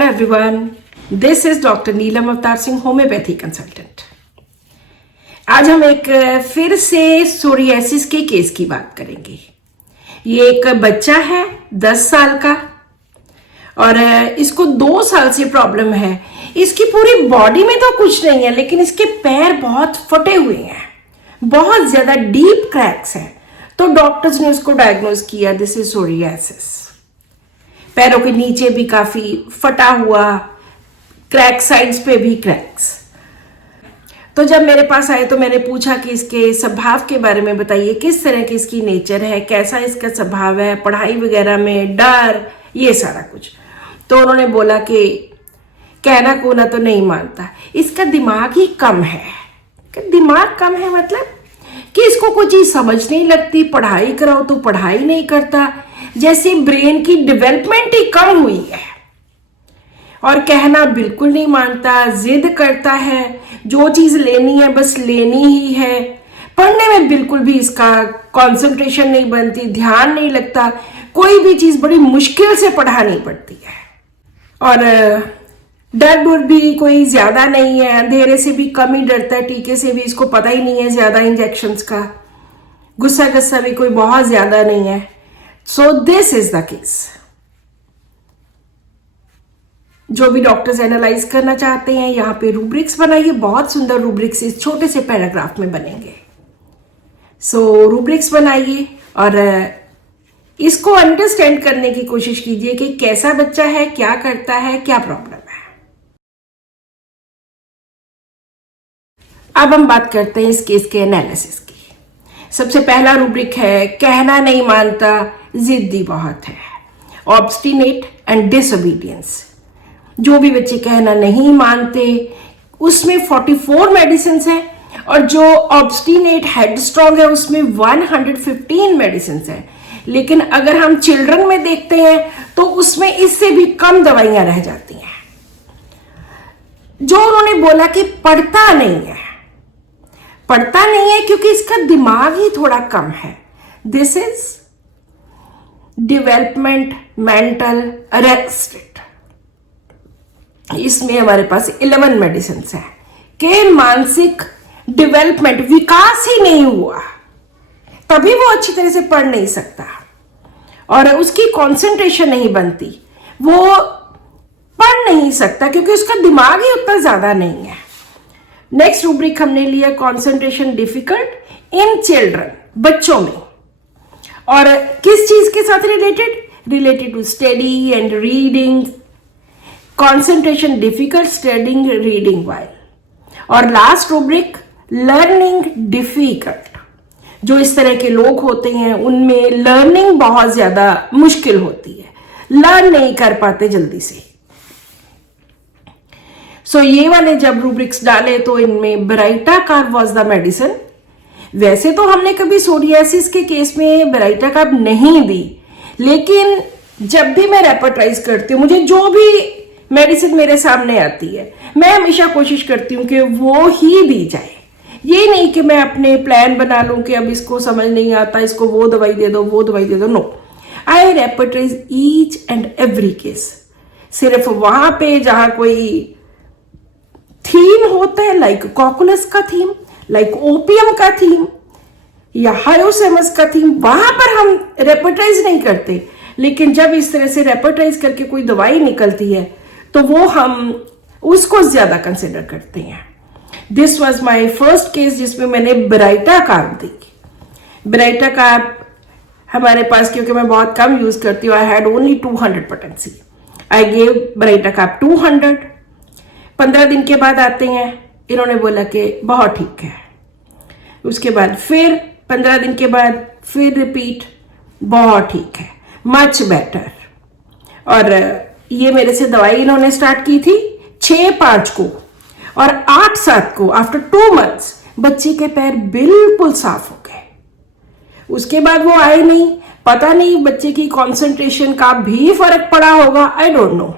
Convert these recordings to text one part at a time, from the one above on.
Hello everyone, this is Dr. Neelam Avtar Singh, homeopathy consultant. आज हम एक फिर से सोरियासिस के केस की बात करेंगे। ये एक बच्चा है 10 साल का और इसको 2 साल से प्रॉब्लम है। इसकी पूरी बॉडी में तो कुछ नहीं है, लेकिन इसके पैर बहुत फटे हुए हैं, बहुत ज्यादा डीप क्रैक्स हैं। तो डॉक्टर्स ने उसको डायग्नोज किया दिस इज सोरियासिस। पैरों के नीचे भी काफी फटा हुआ, क्रैक साइड्स पे भी क्रैक्स। तो जब मेरे पास आए तो मैंने पूछा कि इसके स्वभाव के बारे में बताइए, किस तरह की इसकी नेचर है, कैसा इसका स्वभाव है, पढ़ाई वगैरह में डर, ये सारा कुछ। तो उन्होंने बोला कि कहना कोना तो नहीं मानता, इसका दिमाग ही कम है। दिमाग कम है मतलब कि इसको कोई चीज समझ नहीं लगती, पढ़ाई कराओ तो पढ़ाई नहीं करता, जैसे ब्रेन की डेवलपमेंट ही कम हुई है। और कहना बिल्कुल नहीं मानता, जिद करता है, जो चीज लेनी है बस लेनी ही है। पढ़ने में बिल्कुल भी इसका कंसंट्रेशन नहीं बनती, ध्यान नहीं लगता, कोई भी चीज बड़ी मुश्किल से पढ़ानी पड़ती है। और डर डर भी कोई ज्यादा नहीं है, अंधेरे से भी कम ही डरता है, टीके से भी इसको पता ही नहीं है ज्यादा इंजेक्शंस का, गुस्सा गुस्सा भी कोई बहुत ज्यादा नहीं है। So this is the case. जो भी डॉक्टर्स एनालाइज करना चाहते हैं, यहाँ पे रूब्रिक्स बनाइए, बहुत सुंदर रूब्रिक्स इस छोटे से पैराग्राफ में बनेंगे। सो रूब्रिक्स बनाइए और इसको अंडरस्टैंड करने की कोशिश कीजिए कि कैसा बच्चा है, क्या करता है, क्या प्रॉब्लम है। अब हम बात करते हैं इस केस के एनालिसिस की। सबसे पहला रूब्रिक है, कहना नहीं मानता, जिद्दी बहुत है, ऑब्स्टिनेट एंड डिसोबीडियंस। जो भी बच्चे कहना नहीं मानते उसमें 44 मेडिसिन है, और जो ऑब्स्टिनेट हेडस्ट्रॉन्ग है उसमें 115 मेडिसिन है। लेकिन अगर हम चिल्ड्रन में देखते हैं तो उसमें इससे भी कम दवाइयां रह जाती हैं। जो उन्होंने बोला कि पढ़ता नहीं है, पढ़ता नहीं है क्योंकि इसका दिमाग ही थोड़ा कम है। This is development mental arrested. इसमें हमारे पास 11 मेडिसिन है कि मानसिक डेवलपमेंट, विकास ही नहीं हुआ, तभी वो अच्छी तरह से पढ़ नहीं सकता और उसकी कंसंट्रेशन नहीं बनती, वो पढ़ नहीं सकता क्योंकि उसका दिमाग ही उतना ज्यादा नहीं है। नेक्स्ट रूब्रिक हमने लिया कंसंट्रेशन डिफिकल्ट इन चिल्ड्रन, बच्चों में। और किस चीज के साथ related to study and reading, concentration difficult studying reading while. और लास्ट रूब्रिक लर्निंग डिफिकल्ट। जो इस तरह के लोग होते हैं उनमें लर्निंग बहुत ज्यादा मुश्किल होती है, लर्न नहीं कर पाते जल्दी से। सो ये वाले जब रूब्रिक्स डाले तो इनमें ब्राइटाकार्ब वाज द मेडिसिन। वैसे तो हमने कभी सोरियासिस के केस में ब्राइटाकार्ब नहीं दी, लेकिन जब भी मैं रेपर्टाइज करती हूँ, मुझे जो भी मेडिसिन मेरे सामने आती है, मैं हमेशा कोशिश करती हूँ कि वो ही दी जाए। ये नहीं कि मैं अपने प्लान बना लूं कि अब इसको समझ नहीं आता, इसको वो दवाई दे दो, वो दवाई दे दो। No, I repertorise each and every case. सिर्फ वहां पे जहां कोई थीम होता है, लाइक कॉकुलस का थीम, लाइक ओपियम का थीम या हायोसेमस का थीम, वहां पर हम रेपर्टाइज नहीं करते। लेकिन जब इस तरह से रेपर्टाइज करके कोई दवाई निकलती है तो वो हम उसको ज्यादा कंसिडर करते हैं। This was my first case जिसमें मैंने ब्राइटाकार्ब दी। ब्राइटाकार्ब हमारे पास, क्योंकि मैं बहुत कम यूज करती हूँ, I had only 200 potency, I gave baryta carb 200। 15 दिन के बाद आते हैं, इन्होंने बोला कि बहुत ठीक है। उसके बाद फिर 15 दिन के बाद फिर रिपीट, बहुत ठीक है, मच बेटर। और ये मेरे से दवाई इन्होंने स्टार्ट की थी 6/5 को, और 8/7 को आफ्टर 2 months बच्चे के पैर बिल्कुल साफ हो गए। उसके बाद वो आए नहीं, पता नहीं बच्चे की कंसंट्रेशन का भी फर्क पड़ा होगा, आई डोंट नो।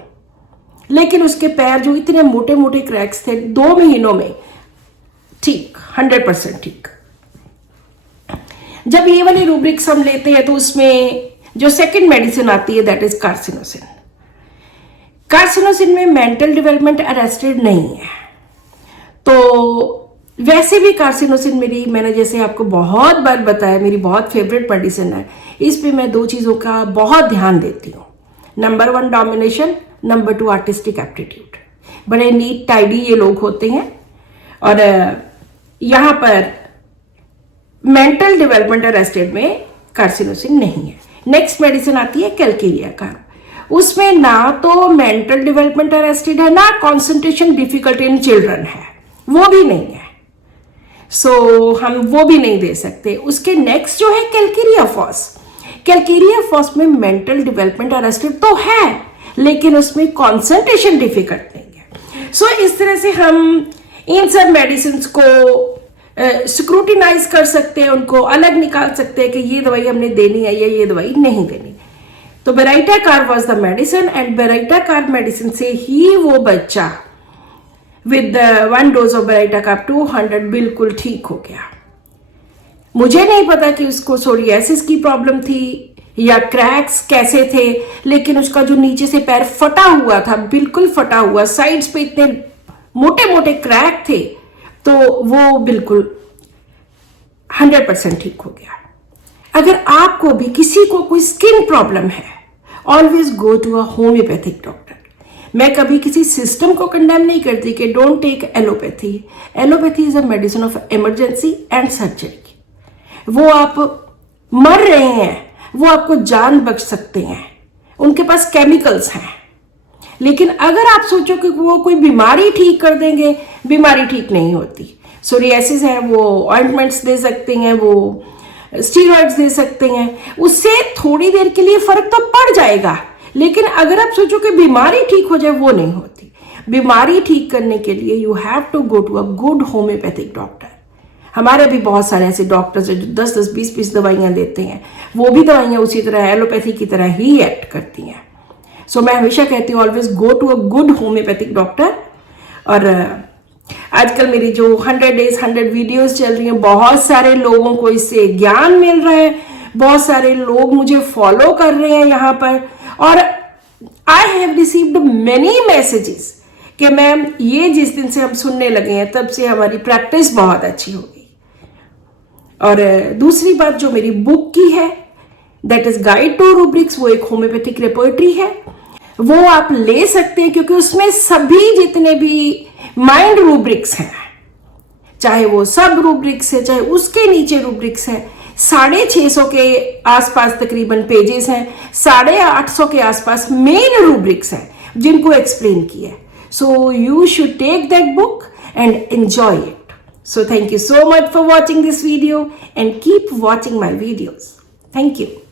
लेकिन उसके पैर जो इतने मोटे मोटे क्रैक्स थे, 2 महीनों में ठीक, 100% ठीक। जब ये वाली रूब्रिक्स हम लेते हैं तो उसमें जो सेकंड मेडिसिन आती है दैट इज कार्सिनोसिन। कार्सिनोसिन में मेंटल डेवलपमेंट अरेस्टेड नहीं है। तो वैसे भी कार्सिनोसिन मैंने जैसे आपको बहुत बार बताया, मेरी बहुत फेवरेट मेडिसिन है। इस पे मैं 2 चीज़ों का बहुत ध्यान देती हूँ। Number 1 domination, number 2 artistic aptitude. बड़े नीट टाइडी ये लोग होते हैं। और यहाँ पर मेंटल डेवलपमेंट अरेस्टेड में कार्सिनोसिन नहीं है। नेक्स्ट मेडिसिन आती है कैलकेरिया कार्ब। उसमें ना तो मेंटल डेवलपमेंट अरेस्टेड है, ना कॉन्सेंट्रेशन डिफिकल्टी इन चिल्ड्रन है, वो भी नहीं है। सो हम वो भी नहीं दे सकते। उसके नेक्स्ट जो है कैलकेरिया फॉस। कैलकेरिया फॉस में मेंटल डेवलपमेंट अरेस्टेड तो है, लेकिन उसमें कॉन्सेंट्रेशन डिफिकल्ट नहीं है। सो इस तरह से हम इन सब मेडिसिन को स्क्रूटिनाइज कर सकते हैं, उनको अलग निकाल सकते हैं कि ये दवाई हमने देनी है या ये दवाई नहीं देनी। तो baryta carb was the medicine, and baryta carb medicine से ही वो बच्चा with 1 dose of baryta carb 200 बिल्कुल ठीक हो गया। मुझे नहीं पता कि उसको सोरियासिस की प्रॉब्लम थी या क्रैक्स कैसे थे, लेकिन उसका जो नीचे से पैर फटा हुआ था, बिल्कुल फटा हुआ, साइड्स पे इतने मोटे मोटे क्रैक थे, तो वो बिल्कुल 100% ठीक हो गया। अगर आपको भी किसी को कोई स्किन प्रॉब्लम है, always go to a homeopathic doctor. मैं कभी किसी सिस्टम को कंडेम नहीं करती कि don't take allopathy. Allopathy is a medicine of emergency and surgery. वो आप मर रहे हैं, वो आपको जान बच सकते हैं, उनके पास केमिकल्स हैं। लेकिन अगर आप सोचो कि वो कोई बीमारी ठीक कर देंगे, बीमारी ठीक नहीं होती। सोरियासिस है, वो ऑइंटमेंट्स दे सकते हैं, वो स्टीरॉइड्स दे सकते हैं, उससे थोड़ी देर के लिए फर्क तो पड़ जाएगा। लेकिन अगर आप सोचो कि बीमारी ठीक हो जाए, वो नहीं होती। बीमारी ठीक करने के लिए you have to go to a good homeopathic doctor. हमारे भी बहुत सारे ऐसे डॉक्टर्स हैं जो 10-10, 20-20 दवाइयाँ देते हैं। वो भी दवाइयाँ उसी तरह एलोपैथी की तरह ही एक्ट करती हैं। सो मैं हमेशा कहती हूँ always go to a good homeopathic doctor. और आजकल मेरी जो 100 days 100 वीडियोस चल रही हैं, बहुत सारे लोगों को इससे ज्ञान मिल रहा है, बहुत सारे लोग मुझे फॉलो कर रहे हैं यहाँ पर। और I have received many messages कि मैम ये जिस दिन से हम सुनने लगे हैं तब से हमारी प्रैक्टिस बहुत अच्छी हो गई। और दूसरी बात जो मेरी बुक की है, that is guide to rubrics, वो एक होम्योपैथिक रिपोर्टरी है, वो आप ले सकते हैं, क्योंकि उसमें सभी जितने भी माइंड रूब्रिक्स हैं, चाहे वो सब रूब्रिक्स है, चाहे उसके नीचे रूब्रिक्स है, 650 के आसपास तकरीबन पेजेस हैं, 850 के आसपास मेन रूब्रिक्स हैं जिनको एक्सप्लेन किया है। So you should take that book and enjoy it. So thank you so much for watching this video and keep watching my videos. Thank you.